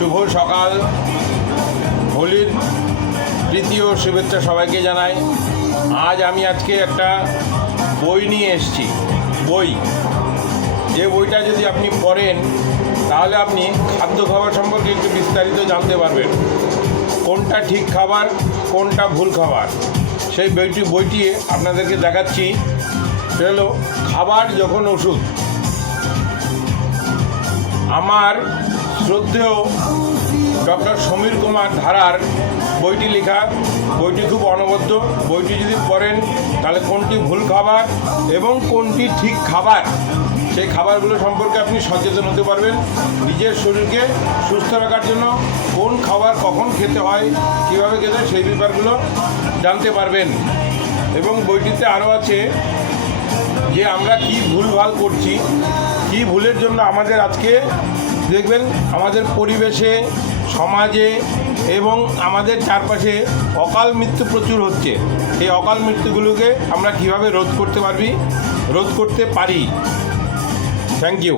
শুভ সকাল। হোলির প্রীতি ও শুভেচ্ছা সবাইকে জানাই। আজকে একটা বই নিয়ে এসেছি। যে বইটা যদি আপনি পড়েন তাহলে আপনি খাদ্য খাবার সম্পর্কে একটু বিস্তারিত জানতে পারবেন, কোনটা ঠিক খাবার কোনটা ভুল খাবার। সেই বইটি আপনাদেরকে দেখাচ্ছি। সেটা হলো খাবার যখন ওষুধ। আমার শ্রদ্ধেয় ডক্টর সমীর কুমার ধারার বইটি লেখা। বইটি খুব অনবদ্য। বইটি যদি পড়েন তাহলে কোনটি ভুল খাবার এবং কোনটি ঠিক খাবার, সেই খাবারগুলো সম্পর্কে আপনি সচেতন হতে পারবেন। নিজের শরীরকে সুস্থ রাখার জন্য কোন খাবার কখন খেতে হয়, কীভাবে খেতে হয়, সেই ব্যাপারগুলো জানতে পারবেন। এবং বইটিতে আরও আছে যে আমরা কি ভুলভাল করছি, কি ভুলের জন্য আমাদের আজকে দেখবেন আমাদের পরিবেশে, সমাজে এবং আমাদের চারপাশে অকাল মৃত্যু প্রচুর হচ্ছে। এই অকাল মৃত্যুগুলোকে আমরা কিভাবে রোধ করতে পারি। Thank you.